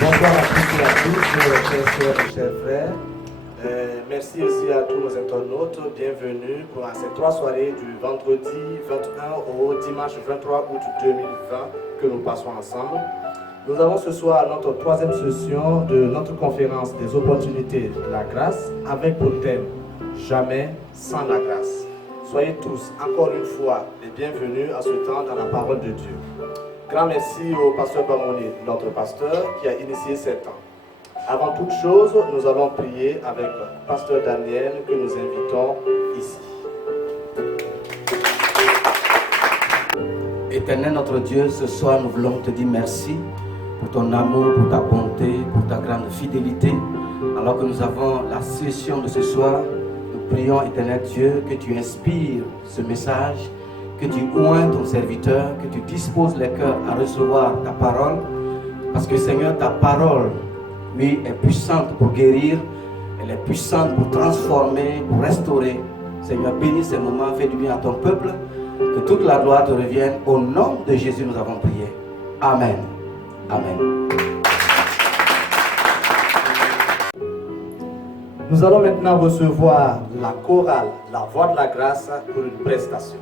Bonsoir à tous et à toutes, chers sœurs et chers frères. Merci aussi à tous nos internautes. Bienvenue pour ces 3 soirées du vendredi 21 au dimanche 23 août 2020 que nous passons ensemble. Nous avons ce soir notre 3e session de notre conférence des opportunités de la grâce avec pour thème « Jamais sans la grâce ». Soyez tous encore une fois les bienvenus à ce temps dans la parole de Dieu. Grand merci au pasteur Bamoni, notre pasteur, qui a initié ces temps. Avant toute chose, nous allons prier avec le pasteur Daniel que nous invitons ici. Éternel notre Dieu, ce soir nous voulons te dire merci pour ton amour, pour ta bonté, pour ta grande fidélité. Alors que nous avons la session de ce soir, nous prions, Éternel Dieu, que tu inspires ce message, que tu oins ton serviteur, que tu disposes les cœurs à recevoir ta parole. Parce que Seigneur, ta parole, oui, est puissante pour guérir, elle est puissante pour transformer, pour restaurer. Seigneur, bénis ces moments, fais du bien à ton peuple, que toute la gloire te revienne. Au nom de Jésus, nous avons prié. Amen. Amen. Nous allons maintenant recevoir la chorale, la voix de la grâce pour une prestation.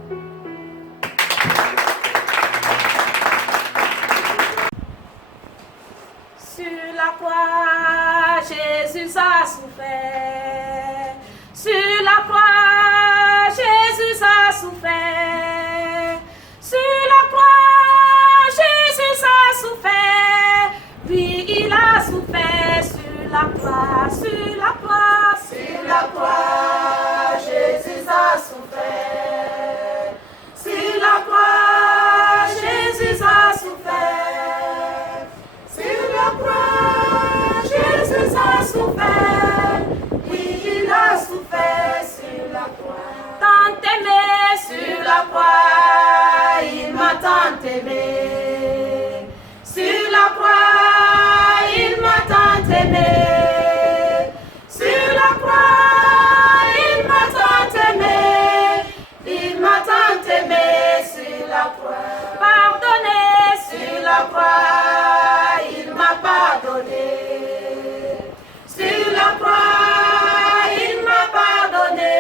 Sur la croix, Jésus a souffert. Sur la croix, Jésus a souffert. Sur la croix, Jésus a souffert. Oui, il a souffert sur la croix, sur la croix, sur la croix, Jésus a souffert. Sur la croix, Jésus a souffert. Sur la croix, Jésus a souffert. Oui, il a souffert sur la croix. Tant aimé sur la croix, il m'a tant aimé. Sur la croix, il m'a tant aimé. Sur la croix, il m'a tant aimé. Il m'a tant aimé sur la croix. Pardonné sur la croix, il m'a pardonné. Sur la croix, il m'a pardonné.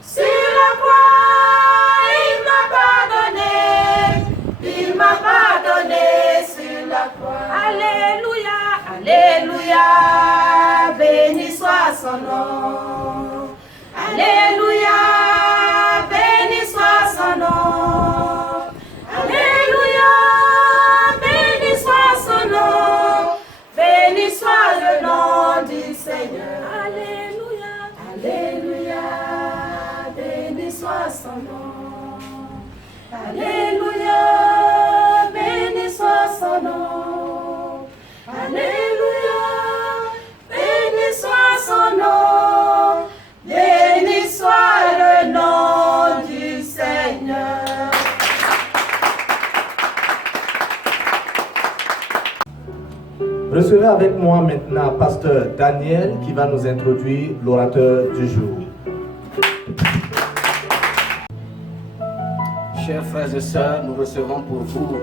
Sur la croix, il m'a pardonné. Il m'a pardonné sur la croix. Alléluia, alléluia, béni soit son nom. Alléluia, béni soit son nom. Alléluia, béni soit son nom. Béni soit le nom du Seigneur. Alléluia, alléluia, béni soit son nom. Alléluia, béni soit son nom. Alléluia, béni soit son nom. Béni soit le nom du Seigneur. Recevez avec moi maintenant pasteur Daniel qui va nous introduire l'orateur du jour. Chers frères et sœurs, nous recevons pour vous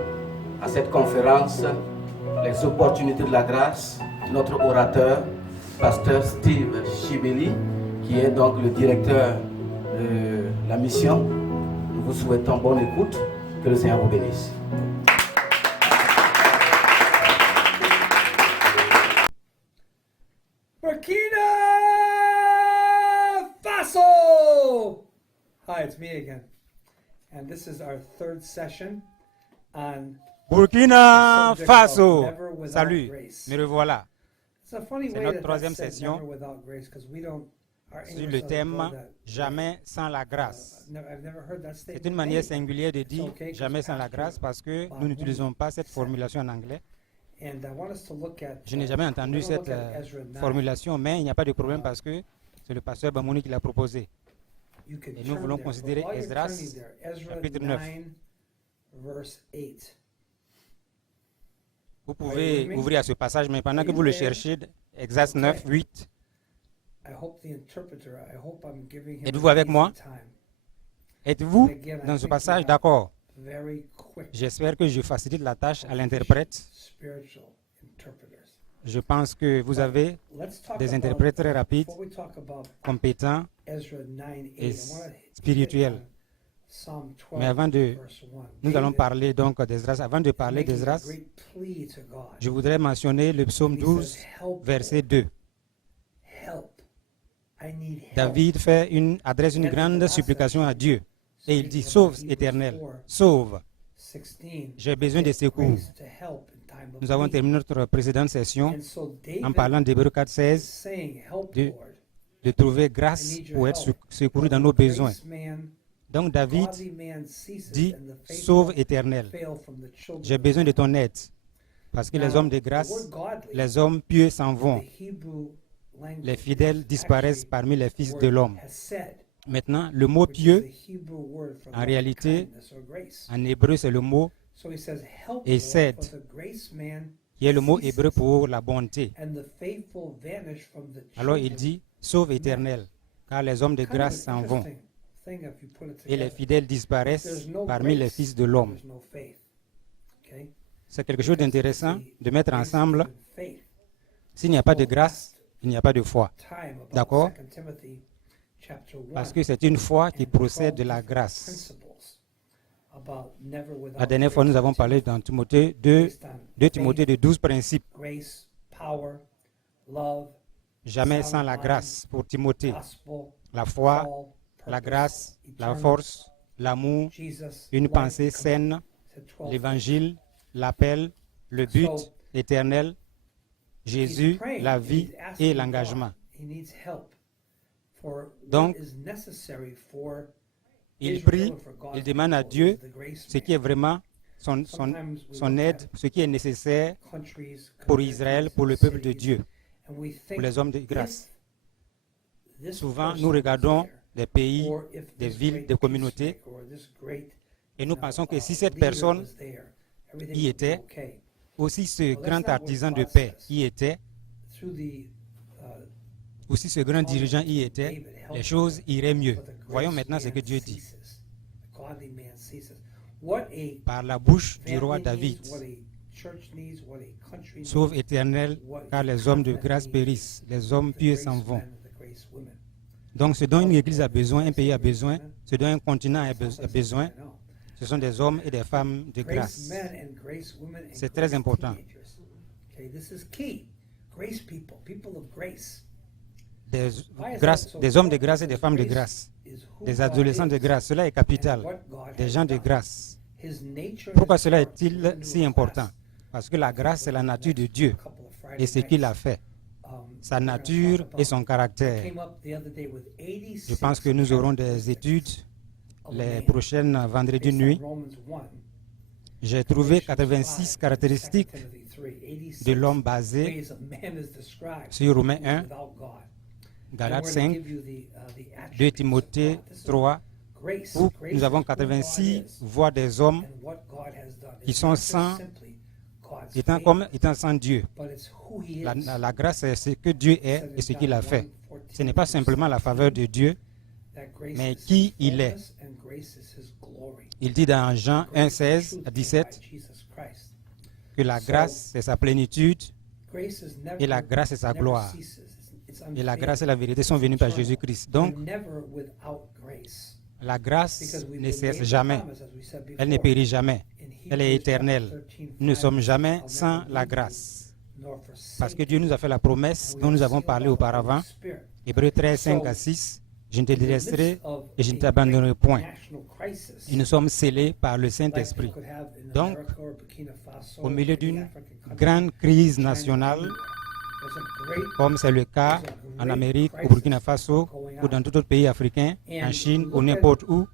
à cette conférence les opportunités de la grâce, notre orateur, pasteur Steve Chibeli, qui est donc le directeur de la mission. Nous vous souhaitons bonne écoute, que le Seigneur vous bénisse. Burkina Faso! Hi, it's me again. And this is our 3rd session on Burkina the subject of Faso. never without Salut, grace. me revoilà It's a funny C'est way notre that troisième that's said, session never without grace, 'cause we don't, our sur English le doesn't thème go that- Jamais sans la grâce. I've never heard that statement C'est une manière made. singulière de dire okay, 'cause jamais sans la Pastor grâce parce que nous n'utilisons pas cette formulation en anglais. And I want us to look at, Je n'ai jamais we're entendu gonna cette look at Ezra 9. formulation, mais il n'y a pas de problème parce que c'est le pasteur Bamouni qui l'a proposé. You can Et nous turn voulons there, considérer but while you're Esdras, turning there, Ezra chapitre 9. 9, verse 8. Vous pouvez ouvrir à ce passage, mais pendant que vous le cherchez, Exode 9, 8. Êtes-vous avec moi? Êtes-vous dans ce passage d'accord? J'espère que je facilite la tâche à l'interprète Je pense que vous avez des interprètes très rapides, compétents et spirituels. Mais nous allons parler donc d'Esdras. Avant de parler d'Esdras, je voudrais mentionner le psaume 12, verset 2. David adresse une grande supplication à Dieu. Et il dit, sauve, Éternel, sauve. J'ai besoin de secours. Nous avons terminé notre précédente session en parlant d'Hébreux 4:16, de trouver grâce pour être secouru dans nos besoins. Donc David dit, sauve Éternel, j'ai besoin de ton aide. Parce que les hommes de grâce, les hommes pieux s'en vont. Les fidèles disparaissent parmi les fils de l'homme. Maintenant, le mot pieux, en réalité, en hébreu, c'est le mot Hesed, qui est le mot hébreu pour la bonté. Alors il dit, sauve Éternel, car les hommes de grâce s'en vont. Et les fidèles disparaissent parmi les fils de l'homme. C'est quelque chose d'intéressant de mettre ensemble. S'il n'y a pas de grâce, il n'y a pas de foi. D'accord? Parce que c'est une foi qui procède de la grâce. La dernière fois, nous avons parlé dans Timothée de Timothée de 12 principes. Jamais sans la grâce pour Timothée. La foi, la grâce, la force, l'amour, une pensée saine, l'évangile, l'appel, le but éternel, Jésus, la vie et l'engagement. Donc, il prie, il demande à Dieu ce qui est vraiment son aide, ce qui est nécessaire pour Israël, pour le peuple de Dieu, pour les hommes de grâce. Souvent, nous regardons des pays, des villes, des communautés, et nous pensons que si cette personne y était, aussi ce grand artisan de paix y était, aussi ce grand dirigeant y était, les choses iraient mieux. Voyons maintenant ce que Dieu dit. Par la bouche du roi David, sauve Éternel, car les hommes de grâce périssent, les hommes pieux s'en vont. Donc ce dont une église a besoin, un pays a besoin, ce dont un continent a besoin, ce sont des hommes et des femmes de grâce. C'est très important. Des hommes de grâce et des femmes de grâce. Des adolescents de grâce. Cela est capital. Des gens de grâce. Pourquoi cela est-il si important? Parce que la grâce, c'est la nature de Dieu et ce qu'il a fait. Sa nature et son caractère. Je pense que nous aurons des études les prochaines vendredis nuit. J'ai trouvé 86 caractéristiques de l'homme basé sur Romains 1, Galates 5, 2 Timothée 3, où nous avons 86 voix des hommes qui sont étant sans Dieu. La grâce, c'est ce que Dieu est et ce qu'il a fait. Ce n'est pas simplement la faveur de Dieu, mais qui il est. Il dit dans Jean 1, 16 à 17 que la grâce, c'est sa plénitude et la grâce, c'est sa gloire. Et la grâce et la vérité sont venues par Jésus-Christ. Donc, la grâce ne cesse jamais. Elle ne périt jamais. Elle est éternelle. Nous ne sommes jamais sans la grâce. Parce que Dieu nous a fait la promesse dont nous avons parlé auparavant. Hébreux 13, 5 à 6. Je ne te délaisserai et je ne t'abandonnerai point. Et nous sommes scellés par le Saint-Esprit. Donc, au milieu d'une grande crise nationale, comme c'est le cas en Amérique, au Burkina Faso, ou dans tout autre pays africain, en Chine, ou n'importe où,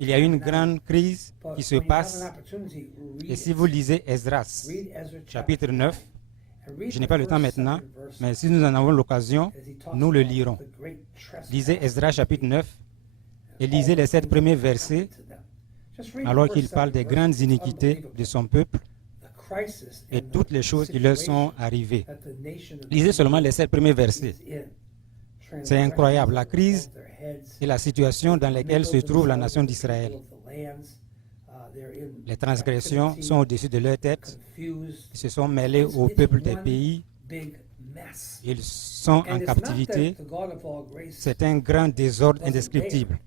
il y a une grande crise qui se passe. Et si vous lisez Esdras, chapitre 9, je n'ai pas le temps maintenant, mais si nous en avons l'occasion, nous le lirons. Lisez Esdras, chapitre 9, et lisez les 7 premiers versets, alors qu'il parle des grandes iniquités de son peuple et toutes les choses qui leur sont arrivées. Lisez seulement les 7 premiers versets. C'est incroyable, la crise et la situation dans laquelle se trouve la nation d'Israël. Les transgressions sont au-dessus de leur tête. Ils se sont mêlés au peuple des pays. Ils sont en captivité. C'est un grand désordre indescriptible.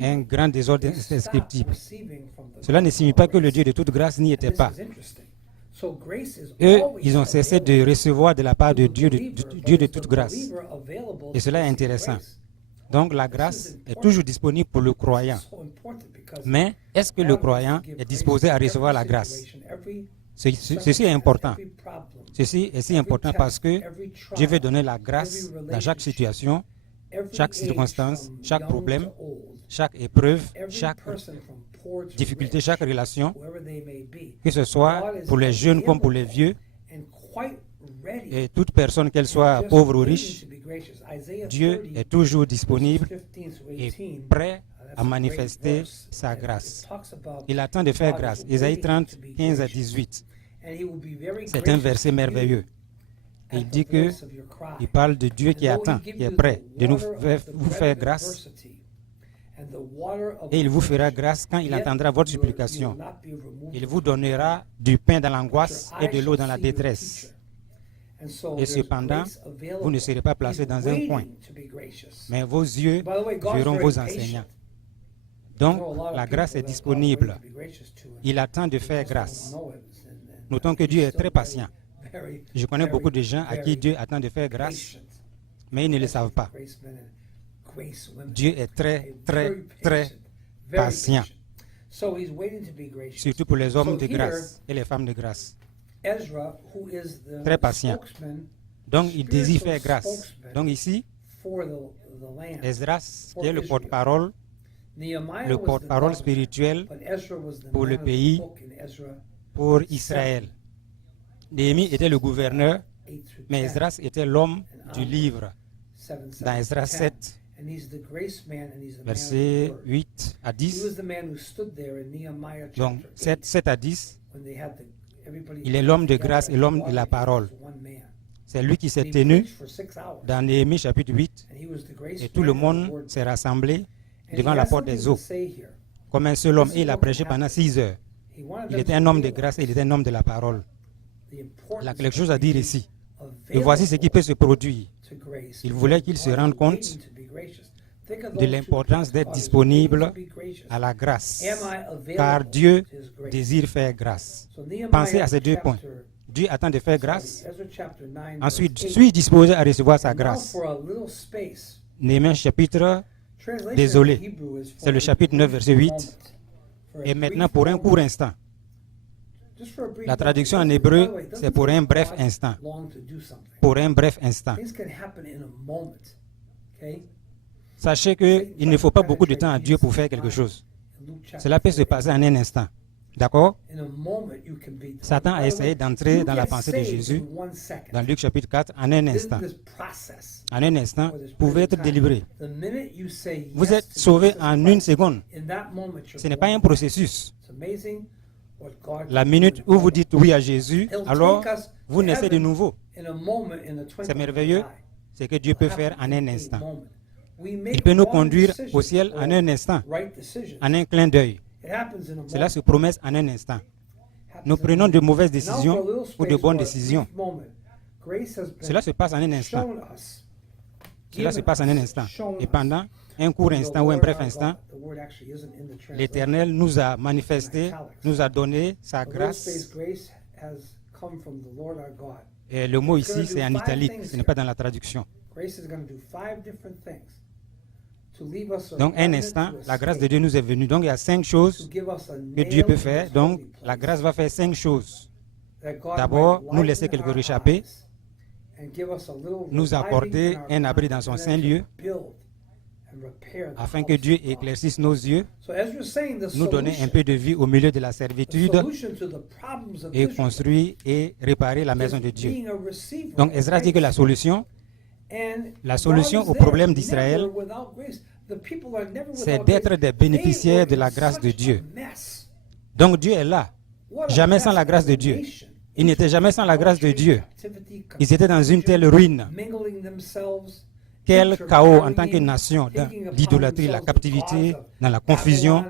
Un grand désordre indescriptible. Cela ne signifie pas que le Dieu de toute grâce n'y était pas. Eux, ils ont cessé de recevoir de la part de Dieu de toute grâce. Et cela est intéressant. Donc la grâce est toujours disponible pour le croyant. Mais est-ce que le croyant est disposé à recevoir la grâce? Ceci est important. Ceci est si important parce que Dieu veut donner la grâce dans chaque situation, chaque circonstance, chaque problème, chaque épreuve, chaque difficulté, chaque relation, que ce soit pour les jeunes comme pour les vieux, et toute personne, qu'elle soit pauvre ou riche, Dieu est toujours disponible et prêt à manifester sa grâce. Il attend de faire grâce. Ésaïe 30, 15 à 18. C'est un verset merveilleux. Il dit que il parle de Dieu qui attend, qui est prêt de vous faire grâce. Et il vous fera grâce quand il entendra votre supplication. Il vous donnera du pain dans l'angoisse et de l'eau dans la détresse. Et cependant, vous ne serez pas placés dans un coin. Mais vos yeux verront vos enseignants. Donc, la grâce est disponible. Il attend de faire grâce. Notons que Dieu est très patient. Je connais beaucoup de gens à qui Dieu attend de faire grâce, mais ils ne le savent pas. Dieu est très, très, très patient. Surtout pour les hommes de grâce et les femmes de grâce. Très patient. Donc, il désire faire grâce. Donc ici, Esdras, qui est le porte-parole spirituel pour le pays, pour Israël. Néhémie était le gouverneur, mais Esdras était l'homme du livre. Dans Esdras 7, versets 8 à 10, donc 7 à 10, il est l'homme de grâce et l'homme de la parole. C'est lui qui s'est tenu dans Néhémie chapitre 8, et tout le monde s'est rassemblé devant la porte des eaux, comme un seul homme, et il a prêché pendant 6 heures. Il était un homme de grâce et il était un homme de la parole. Il a quelque chose à dire ici. Et voici ce qui peut se produire. Il voulait qu'il se rende compte de l'importance d'être disponible à la grâce, car Dieu désire faire grâce. Pensez à ces 2 points. Dieu attend de faire grâce. Ensuite, suis disposé à recevoir sa grâce. Néhémie chapitre, désolé, c'est le chapitre 9, verset 8. Et maintenant, pour un court instant. La traduction en hébreu, c'est pour un bref instant. Pour un bref instant. Sachez qu'il ne faut pas beaucoup de temps à Dieu pour faire quelque chose. Cela peut se passer en un instant. D'accord? Satan a essayé d'entrer dans la pensée de Jésus, dans Luc chapitre 4, en un instant. En un instant, vous pouvez être délivré. Vous êtes sauvé en 1 seconde. Ce n'est pas un processus. La minute où vous dites oui à Jésus, alors vous naissez de nouveau. C'est merveilleux. C'est que Dieu peut faire en un instant. Il peut nous conduire au ciel en un instant, en un clin d'œil. Cela se promet en un instant. Nous prenons de mauvaises décisions ou de bonnes décisions. Cela se passe en un instant. Cela se passe en un instant. Et pendant un court instant ou un bref instant, l'Éternel nous a manifesté, nous a donné sa grâce. Et le mot ici, c'est en italique, ce n'est pas dans la traduction. Donc, un instant, la grâce de Dieu nous est venue. Donc, il y a 5 choses que Dieu peut faire. Donc, la grâce va faire 5 choses. D'abord, nous laisser quelque réchapper, nous apporter un abri dans son saint lieu, afin que Dieu éclaircisse nos yeux, nous donner un peu de vie au milieu de la servitude et construire et réparer la maison de Dieu. Donc, Esdras dit que la solution au problème d'Israël, c'est d'être des bénéficiaires de la grâce de Dieu. Donc Dieu est là, jamais sans la grâce de Dieu. Ils n'étaient jamais sans la grâce de Dieu. Ils étaient dans une telle ruine. quel chaos en tant que nation dans l'idolâtrie, la captivité, dans la confusion,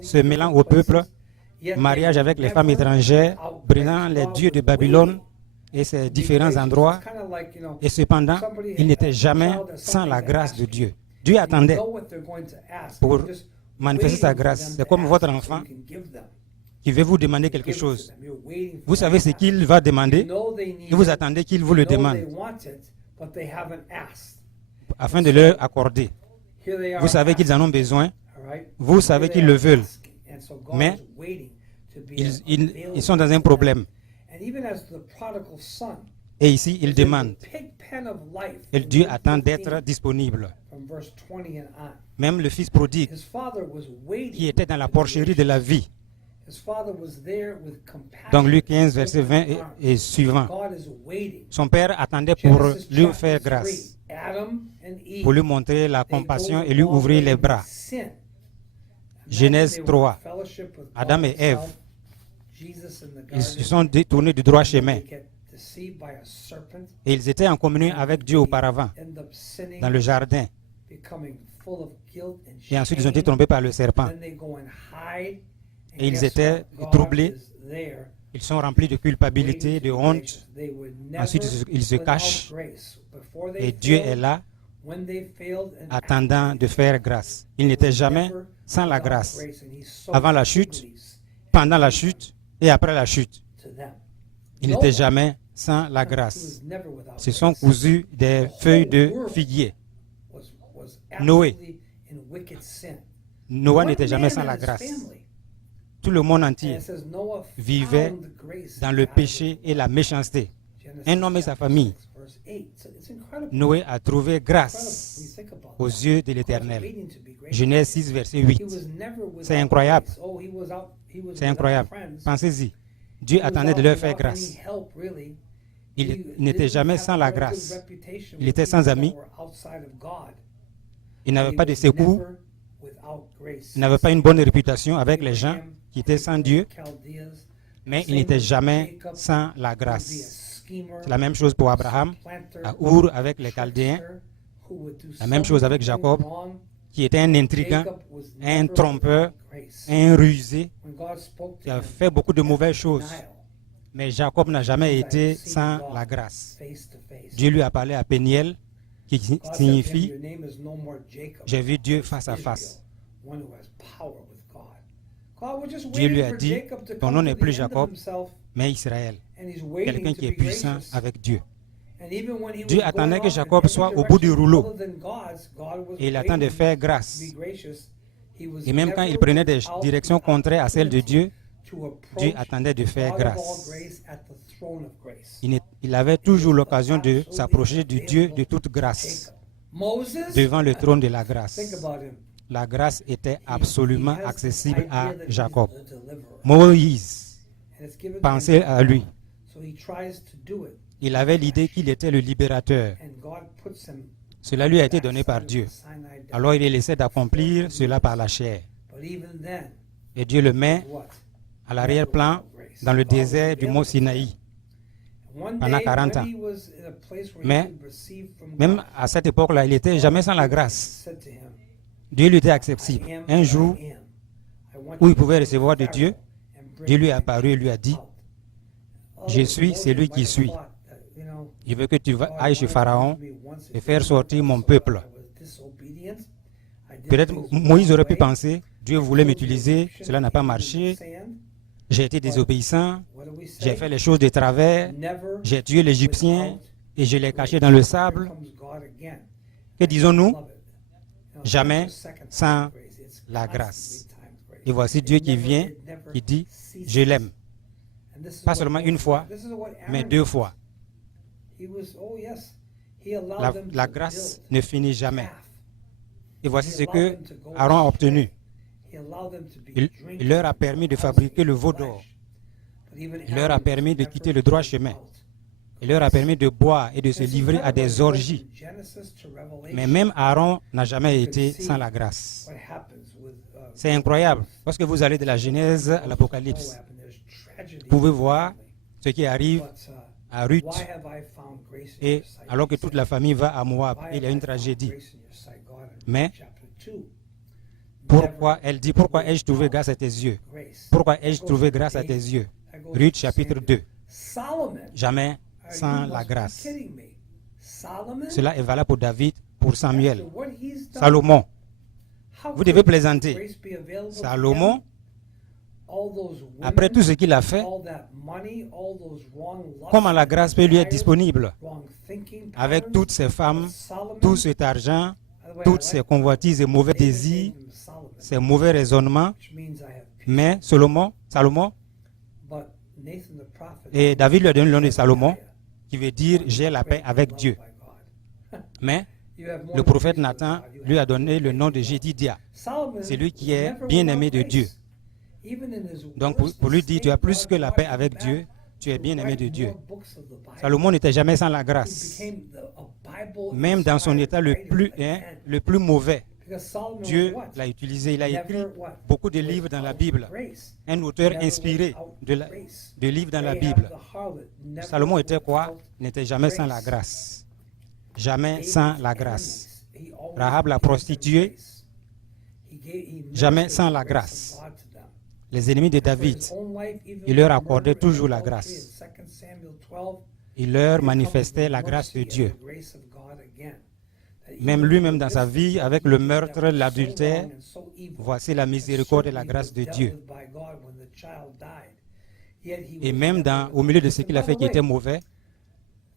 se mêlant au peuple, mariage avec les femmes étrangères, brûlant les dieux de Babylone et ses différents endroits. Et cependant, il n'était jamais sans la grâce de Dieu. Dieu attendait pour manifester sa grâce. C'est comme votre enfant qui veut vous demander quelque chose. Vous savez ce qu'il va demander et vous attendez qu'il vous le demande afin de leur accorder. Vous savez qu'ils en ont besoin, vous savez qu'ils le veulent, mais ils sont dans un problème. Et ici, ils demandent. Et Dieu attend d'être disponible. Même le fils prodigue, qui était dans la porcherie de la vie. Donc Luc 15, verset 20 et suivant. Son père attendait pour lui faire grâce, pour lui montrer la compassion et lui ouvrir les bras. Genèse 3. Adam et Ève, ils se sont détournés du droit chemin. Et ils étaient en communion avec Dieu auparavant, dans le jardin. Et ensuite, ils ont été trompés par le serpent. Et ils étaient troublés. Ils sont remplis de culpabilité, de honte. Ensuite, ils se cachent. Et Dieu est là, attendant de faire grâce. Il n'était jamais sans la grâce. Avant la chute, pendant la chute et après la chute. Il n'était jamais sans la grâce. Se sont cousus des feuilles de figuier. Noé n'était jamais sans la grâce. Tout le monde entier vivait dans le péché et la méchanceté. Un homme et sa famille. Noé a trouvé grâce aux yeux de l'Éternel. Genèse 6, verset 8. C'est incroyable. C'est incroyable. Pensez-y. Dieu attendait de leur faire grâce. Il n'était jamais sans la grâce. Il était sans amis. Il n'avait pas de secours. Il n'avait pas une bonne réputation avec les gens qui étaient sans Dieu. Mais il n'était jamais sans la grâce. C'est la même chose pour Abraham, à Our avec les Chaldéens. La même chose avec Jacob, qui était un intrigant, un trompeur, un rusé, qui a fait beaucoup de mauvaises choses. Mais Jacob n'a jamais été sans la grâce. Dieu lui a parlé à Péniel, qui signifie « J'ai vu Dieu face à face ». Dieu lui a dit « Ton nom n'est plus Jacob, mais Israël ». Quelqu'un qui est puissant avec Dieu. Dieu attendait que Jacob soit au bout du rouleau. Et il attend de faire grâce. Et même quand il prenait des directions contraires à celles de Dieu, Dieu attendait de faire grâce. Il avait toujours l'occasion de s'approcher du Dieu de toute grâce, devant le trône de la grâce. La grâce était absolument accessible à Jacob. Moïse, pensez à lui. Il avait l'idée qu'il était le libérateur. Cela lui a été donné par Dieu. Alors il essaie d'accomplir cela par la chair. Et Dieu le met à l'arrière-plan dans le désert du mont Sinaï pendant 40 ans. Mais même à cette époque-là, il n'était jamais sans la grâce. Dieu lui était accessible. Un jour où il pouvait recevoir de Dieu, Dieu lui est apparu et lui a dit, « Je suis celui qui suis. Je veux que tu ailles chez Pharaon et faire sortir mon peuple. » Peut-être Moïse aurait pu penser, Dieu voulait m'utiliser, cela n'a pas marché. J'ai été désobéissant, j'ai fait les choses de travers, j'ai tué l'Égyptien et je l'ai caché dans le sable. Que disons-nous? Jamais sans la grâce. Et voici Dieu qui vient, qui dit, je l'aime. Pas seulement une fois, mais 2 fois. La grâce ne finit jamais. Et voici ce que Aaron a obtenu. Il leur a permis de fabriquer le veau d'or. Il leur a permis de quitter le droit chemin. Il leur a permis de boire et de se livrer à des orgies. Mais même Aaron n'a jamais été sans la grâce. C'est incroyable. Lorsque vous allez de la Genèse à l'Apocalypse, vous pouvez voir ce qui arrive à Ruth, Why have I found grace in et your sight? alors que toute la famille va à Moab, Why il y a have une I found tragédie. grace in your sight, God, in Mais chapter 2? pourquoi elle dit, pourquoi ai-je trouvé grâce à tes yeux? Grace. Pourquoi ai-je That goes trouvé for grâce à tes David. yeux? That goes Ruth for chapitre Samuel. 2. Solomon. Jamais sans You la must be grâce. kidding me. Solomon? Cela est valable pour David, pour Samuel. After what he's done, Salomon, how vous could devez plaisanter. grace be available to Salomon, him? All those women, après tout ce qu'il a fait, all that money, all those wrong lusts comment la and grâce peut lui être desires, disponible? wrong thinking Avec patterns toutes ces femmes, of Solomon? tout cet argent, By the way, toutes I ces like convoitises et mauvais David désirs, named him Solomon, ces mauvais raisonnements. which means I have peace. Mais Salomon, But Nathan the prophet et David lui a donné le nom de Salomon, Isaiah, qui veut dire j'ai la paix avec loved Dieu. by God. Mais You have more le than prophète peace with Nathan God, you lui have a donné le nom de Jédidia. Solomon C'est lui qui was est never bien-aimé without de Dieu. grace. Even in his Donc worst pour lui dire, tu as estate, plus God que la brought paix him avec back Dieu, tu es to bien-aimé write de Dieu. more books of the Bible. Salomon n'était jamais sans la He grâce. became a Bible Même dans son état le inspired plus, writer again. le plus mauvais, Because Solomon Dieu was what? l'a utilisé. Il a écrit Never what? beaucoup de livres dans la Without Bible. grace. Un auteur Never inspiré without de grace. livres dans la Rahab Bible. the harlot, never Salomon était quoi? without N'était jamais sans la grace. grâce. Jamais David's sans la grâce. enemies, he always Rahab la gave them prostituée, grace. He jamais ministered sans the la grace grâce. of God to them. Les ennemis de For David, his own life, even il leur with accordait murder and toujours la adultery grâce. in 2 Samuel 12, il leur here comes manifestait the la grâce de mercy and Dieu. the grace of God again. That Même even lui-même in dans this sa vie, avec that le was meurtre, so l'adultère, wrong and so evil, voici la and miséricorde et la certainly grâce was de dealt Dieu. with by God when the child died. Yet he Et was même never au milieu de ce without qu'il a grace. fait And qui by the était way, mauvais,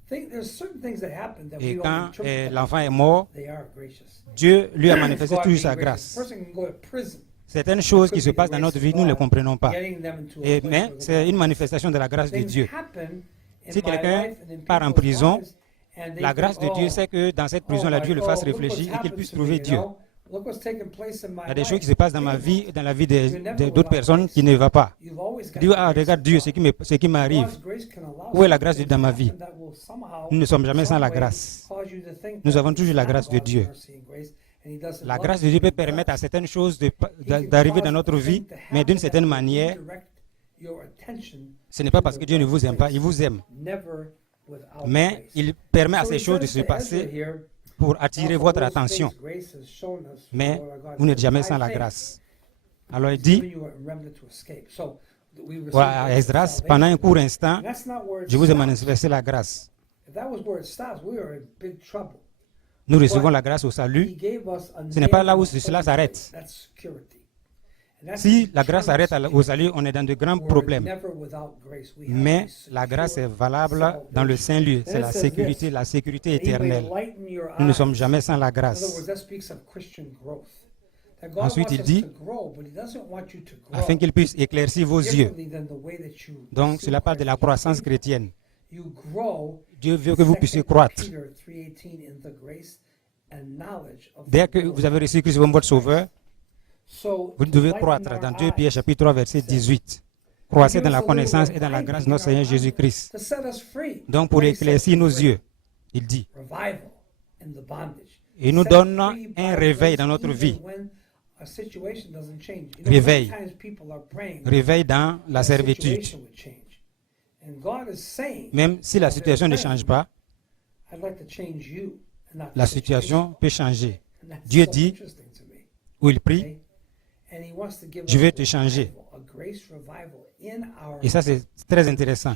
there's certain things that happen that et we quand don't interpret l'enfant them. est mort, They are gracious. Dieu lui a manifesté God toujours being sa gracious. grâce. Person can go to prison. Certaines choses qui se passent dans notre vie, nous ne les comprenons pas. Getting them into a Et, place mais where the c'est une God- manifestation de la grâce de Things Dieu. happen in Si my quelqu'un life and in part en people's prison, lives, and they La think, grâce de Dieu, oh, c'est que dans cette oh prison-là, my Dieu le God, fasse look what's réfléchir et qu'il happened puisse to me, trouver you Dieu. know? Look what's taken place in my Il y a des life. choses qui se passent dans ma Think vie, about it. dans la vie You're never d'autres without personnes grace. qui ne va pas. You've always got Dis, the ah, grace regarde of Dieu, God. ce qui m'arrive. God's grace can allow Où est la certain grâce de things dans to ma vie? happen that will somehow, Nous ne sommes jamais sans la some way, grâce. cause you to think Nous that avons toujours la he's not grâce de God's Dieu. mercy and grace, and he doesn't La love grâce you de Dieu when peut he does. permettre à certaines choses He can d'arriver cause dans notre vie, things to mais d'une happen certaine that will manière, redirect your attention ce n'est pas to parce the que Dieu ne right vous aime pas, place. il vous aime. Never without Mais grace. il permet à So ces he choses de says se to Ezra passer here, pour attirer "Of votre those attention. things grace has shown us, Mais Lord our God, vous n'êtes there jamais are sans la five grâce. things. Alors il He's dit, given you a remnant to escape. So, we receive voilà, à grace of Esdras, salvation. pendant un court instant, And that's not where it je vous ai stops. manifesté la grâce. If that was where it stops, we are in big trouble. Nous recevons la grâce au salut. He gave us a Ce n'est pas là où name cela of s'arrête. that's security. And that's Si la grâce s'arrête eternal au salut, on est dans de grands We're problèmes. never without grace. We have Mais a la grâce est secure valable dans le Saint-Lieu. C'est And la it says sécurité, this, la sécurité that he may éternelle. lighten your Nous ne sommes eyes. jamais sans la In other grâce. words, that speaks of Christian growth. That God Ensuite, wants il us dit, to grow, but he doesn't want you to grow afin qu'il puisse éclaircir vos yeux. differently than the way that you Donc, see cela parle de la Christ. croissance chrétienne. You grow, Dieu veut que vous puissiez croître. Peter 3:18, in the grace and knowledge of Dès the que Lord. vous avez reçu Christ comme votre sauveur, So, vous to devez lighten croître. our Dans 2 Pierre eyes, chapitre 3, verset 18. Croissez dans la connaissance et dans la grâce de notre Seigneur Jésus-Christ. to set us free. Donc, pour Grace sets éclaircir you nos free. yeux, il dit, Revival in the bondage. il nous Set donne free by un réveil dans grace notre even vie. when a situation doesn't change. Réveil. Many times people are praying Réveil dans la that the servitude. situation would change. And God is saying, Même si la situation ne change pas, I'd like to change you, and not la the situation peut changer. And that's Dieu so dit, interesting to me. où il prie, Okay? And he wants to give je us vais a te changer. revival, a grace revival in our Et ça, c'est très intéressant.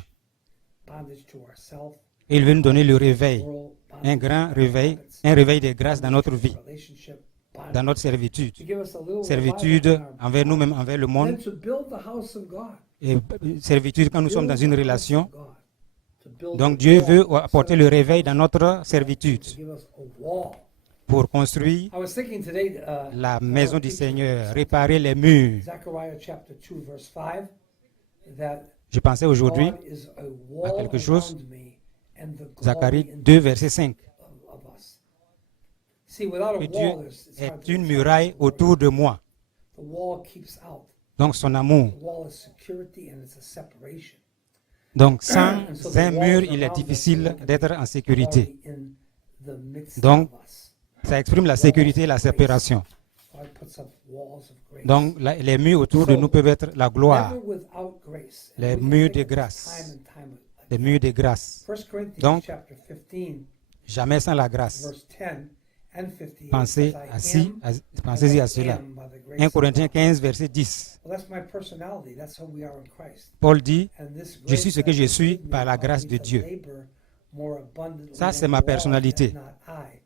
bondage to ourselves, Et il veut nous donner le réveil, world, un grand réveil, un réveil de grâce dans notre vie, relationship, bondage. dans notre servitude. To give us a little Servitude revival in our envers nous-mêmes, envers le And monde, then to build the house of God. et servitude quand nous sommes dans une relation. To build Donc a Dieu wall, veut apporter le réveil dans notre servitude to give us a wall. pour construire I was thinking today, la maison du Seigneur, réparer les murs. Zechariah chapter 2 verse 5, that Je pensais aujourd'hui God is a wall quelque chose. around me and the glory Zacharie in 2, verset 5. of us. See, without Que a Dieu wall, it's hard est to une explain. muraille autour de moi. The wall keeps out. Donc son amour. The wall is security and it's a separation. Donc sans And so the un walls mur, il est around us difficile look at d'être en sécurité. glory in the midst Donc, of us. ça exprime la sécurité et la séparation. God puts up walls of grace. Donc les murs autour de nous peuvent être la gloire. Never without grace. And Les we can murs think de of this grâce. time and time des murs de grâce. 1 Corinthians Donc, chapter 15, jamais sans la grâce. verse 10 and 58 Pensez says, pensez-y à cela. 1 Corinthiens 15, verset 10. Well, that's my personality. That's who we are in Christ. Paul dit, And this je suis grace ce que that je is suis given me par la allows grâce me de to Dieu. labor more abundantly Ça, in c'est the ma law, personnalité. yet not I,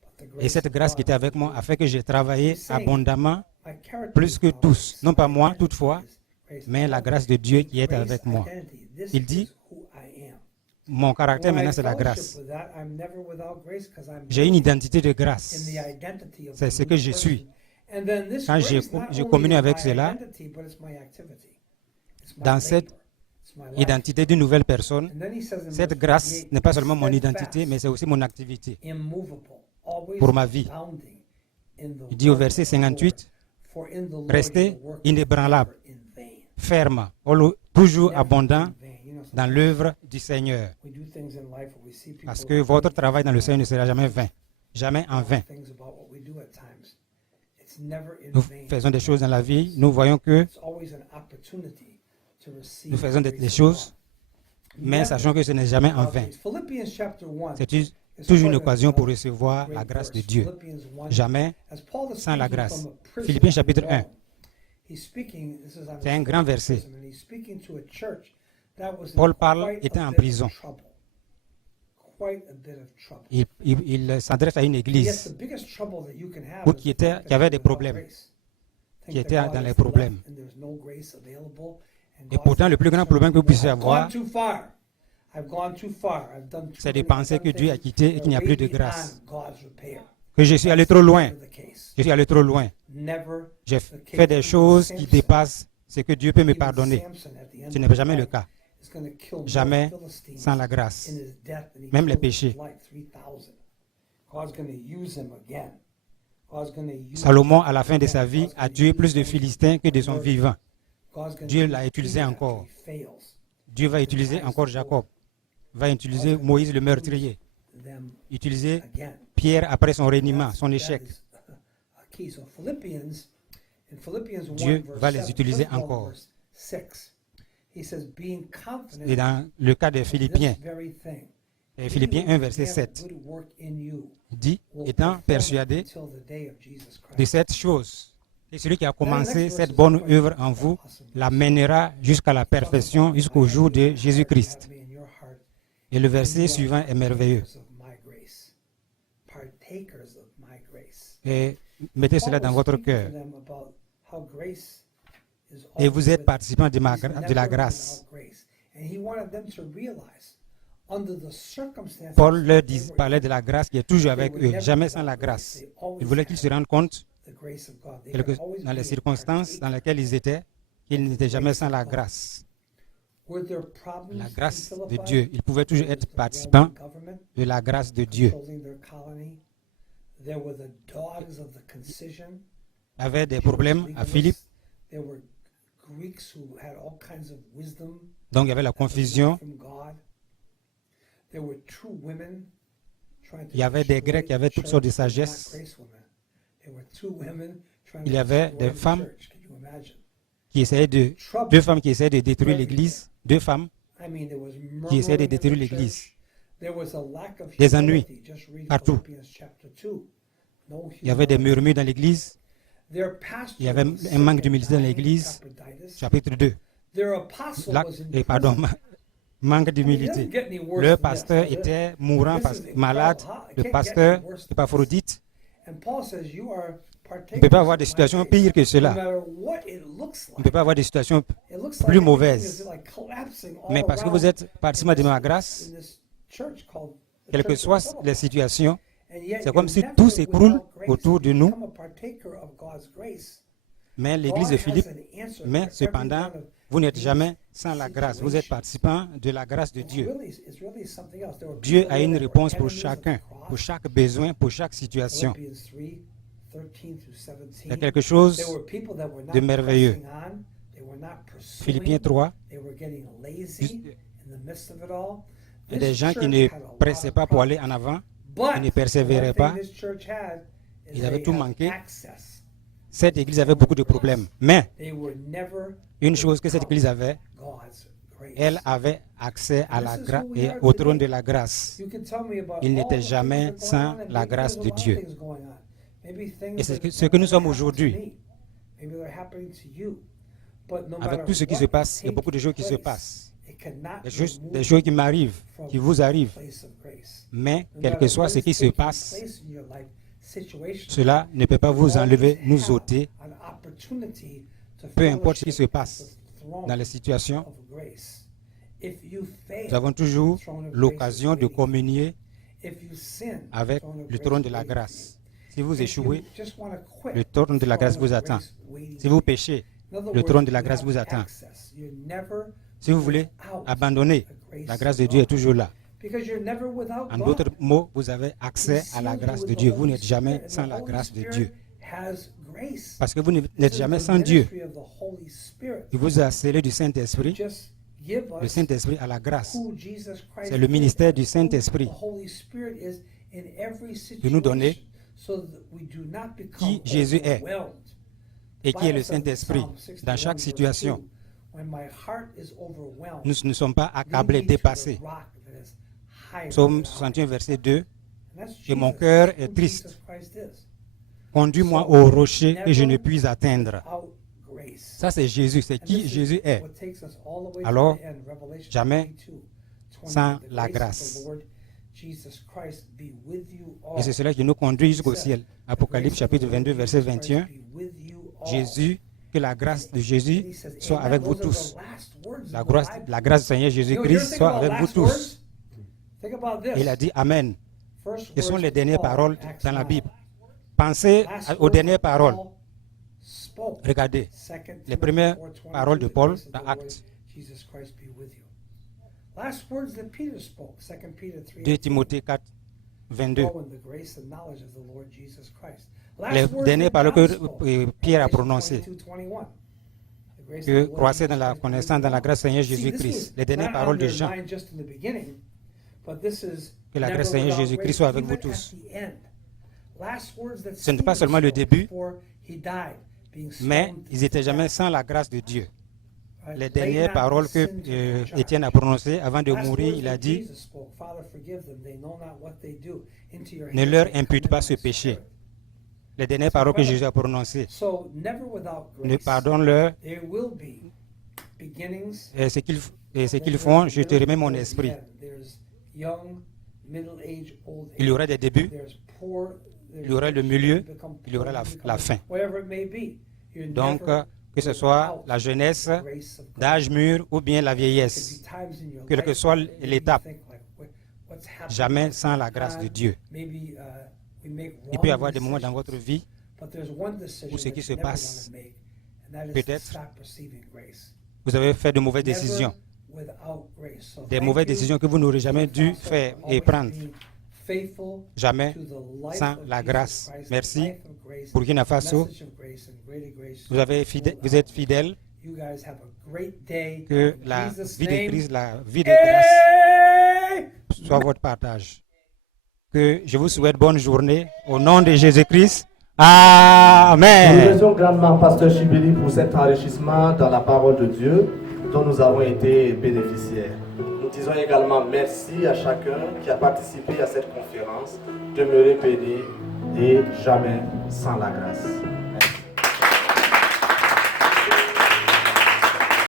but the Et grace cette of grâce God. qui était avec moi a fait que j'ai travaillé abondamment, My character plus is que not tous. grace. Non pas My moi, identity toutefois, is grace. mais la My grâce de Dieu qui est grace avec moi. identity. This Il dit, is who I am. mon caractère When I maintenant, c'est la fellowship grâce. with that, I'm never without grace 'cause I'm J'ai une identité de in grâce. the identity of C'est the ce new que je person. suis. And then this Quand grace not je only communie is avec my cela, identity, but it's my activity. It's my dans cette labor. It's my life. identité d'une nouvelle personne, And then he says in cette verse grâce 58, n'est pas seulement mon steadfast, identité, mais c'est aussi mon activité. immovable, always pour ma vie. abounding in the Il dit au work verset of the Lord. 58, For in the Lord restez your work inébranlable, is never in vain. ferme, toujours Never abondant in vain. You know, dans sometimes l'œuvre du Seigneur. we do things in life where we see people Parce que votre travail dans le Seigneur ne sera jamais vain, jamais en vain. things about what we do at times. It's never in Nous vain. faisons des choses dans la vie, nous voyons que It's always an opportunity to receive nous faisons the des grace of choses, God. mais Never sachant que ce n'est jamais en without vain. grace. Philippians chapter 1 C'est is toujours une quite occasion pour a recevoir great la grâce de verse. Dieu. Philippians 1, Jamais as Paul is sans la speaking grâce. from a prison Philippiens in chapitre Rome, 1. he's speaking, this is on C'est un his grand way to verset. prison, and he's speaking to a church that was in Paul parle quite a étant en bit of prison. trouble. Quite a bit of trouble. Il s'adresse à une Yes, the église biggest trouble that you can have Ou is qui the fact that avait you're des without problèmes, grace. Think qui that était God dans has les left problèmes. and there's no grace available, and Et God pourtant, said, le plus grand problème que vous puissiez I've avoir, gone too far. I've gone too far. I've done too c'est de many penser que other Dieu a things quitté et that qu'il n'y a are plus de way grâce. beyond God's repair. Que je suis allé That's trop loin. never the case. Je suis allé trop loin. Never J'ai the case. fait des Even choses qui Samson- dépassent ce que Dieu peut me even pardonner. Samson, at the end Ce of n'est his jamais le life, cas. is gonna kill more Jamais Philistines sans la grâce. in his death than he Même les killed in his péchés. life, 3,000. God's going to use him again. God's going to use Salomon, him à la fin de again. sa vie, God's a gonna tué use plus de him Philistins que de son again. vivant. God's gonna Dieu use l'a him utilisé after encore. he fails. Dieu va utiliser encore Jacob, va utiliser Moïse le meurtrier, Them utiliser again. Pierre après son reniement, son That échec. is a key. So in Philippians 1, Dieu verse va les 7, utiliser first of all, encore. verse 6, he says, being confident Et dans le cas des of Philippiens, this very thing, et Philippiens 1, verset 7, dit, étant persuadé de cette chose, et celui qui a commencé cette bonne œuvre en vous la mènera jusqu'à la perfection, jusqu'au jour de Jésus-Christ. Et le verset suivant est merveilleux. Et mettez cela dans votre cœur. Et vous êtes participants de la grâce. Paul leur parlait de la grâce qui est toujours avec eux, jamais sans la grâce. Il voulait qu'ils se rendent compte, dans les circonstances dans lesquelles ils étaient, qu'ils n'étaient jamais sans la grâce. La grâce de Dieu. Ils pouvaient toujours être participants de la grâce de Dieu. Il y avait des problèmes à Philippe. Donc il y avait la confusion. Il y avait des Grecs qui avaient toutes sortes de sagesse. Il y avait des femmes qui essayaient deux femmes qui essayaient de détruire l'Église. Deux femmes qui essayaient de détruire l'Église. Des ennuis partout. Il y avait des murmures dans l'Église. Il y avait un manque d'humilité dans l'Église. Chapitre 2. Manque d'humilité. Le pasteur était mourant, malade. Le pasteur Épaphrodite. On ne peut pas avoir des situations pires que cela. On ne peut pas avoir des situations plus mauvaises. Mais parce que vous êtes participant de ma grâce, quelles que soient les situations, c'est comme si tout s'écroule autour de nous. Mais l'église de Philippe, mais cependant, vous n'êtes jamais sans la grâce. Vous êtes participant de la grâce de Dieu. Dieu a une réponse pour chacun, pour chaque besoin, pour chaque situation. Il y a quelque chose de merveilleux. Philippiens 3, il y a des gens qui ne pressaient pas pour aller en avant, ils ne persévéraient pas, ils avaient tout manqué. Cette église avait beaucoup de problèmes. Mais une chose que cette église avait, elle avait accès à la et au trône de la grâce. Il n'était jamais sans la grâce de Dieu. Et c'est ce que nous sommes aujourd'hui. Avec tout ce qui se passe, il y a beaucoup de choses qui se passent. Des choses qui m'arrivent, qui vous arrivent. Mais, quel que soit ce qui se passe, cela ne peut pas vous enlever, nous ôter. Peu importe ce qui se passe dans les situations, nous avons toujours l'occasion de communier avec le trône de la grâce. Si vous échouez, le trône de la grâce vous attend. Si vous péchez, le trône de la grâce vous attend. Si vous voulez abandonner, la grâce de Dieu est toujours là. En d'autres mots, vous avez accès à la grâce de Dieu. Vous n'êtes jamais sans la grâce de Dieu. Parce que vous n'êtes jamais sans Dieu. Il vous a scellé du Saint-Esprit. Le Saint-Esprit a la grâce. C'est le ministère du Saint-Esprit de nous donner qui Jésus est et qui est le Saint-Esprit dans chaque situation. Nous ne sommes pas accablés, dépassés. Psaume 61, verset 2. Et mon cœur est triste. Conduis-moi au rocher que je ne puis atteindre. Ça, c'est Jésus. C'est qui Jésus est. Alors, jamais sans la grâce. Et c'est cela qui nous conduit jusqu'au ciel. Apocalypse chapitre 22, verset 21. Jésus, que la grâce de Jésus soit avec vous tous. La grâce du Seigneur Jésus-Christ soit avec vous tous. Il a dit Amen. Ce sont les dernières paroles dans la Bible. Pensez aux dernières paroles. Regardez les premières paroles de Paul dans Actes. 2 Timothée 4, 22. Les dernières paroles que Pierre a prononcées. Que croissez dans la connaissance, dans la grâce du Seigneur Jésus-Christ. Les dernières paroles de Jean. Que la grâce du Seigneur Jésus-Christ soit avec vous tous. Ce n'est pas seulement le début, mais ils n'étaient jamais sans la grâce de Dieu. Les dernières paroles que Étienne a prononcées avant de mourir, il a dit « Ne leur impute pas ce péché ». Les dernières paroles que Jésus a prononcées. Ne pardonne-leur. Et ce qu'ils font, je te remets mon esprit. Il y aura des débuts, il y aura le milieu, il y aura la fin. Donc, que ce soit la jeunesse, d'âge mûr ou bien la vieillesse, quelle que soit l'étape, jamais sans la grâce de Dieu. Il peut y avoir des moments dans votre vie où ce qui se passe, peut-être, vous avez fait de mauvaises décisions. Des mauvaises décisions que vous n'aurez jamais dû faire et prendre. Jamais sans la grâce. Merci. Burkina Faso, vous êtes fidèles. Que la vie de Christ, la vie de grâce soit votre partage. Que je vous souhaite bonne journée au nom de Jésus-Christ. Amen. Nous remercions grandement Pasteur Chibeli pour cet enrichissement dans la parole de Dieu dont nous avons été bénéficiaires. Nous disons également merci à chacun qui a participé à cette conférence. Demeurez bénis et jamais sans la grâce.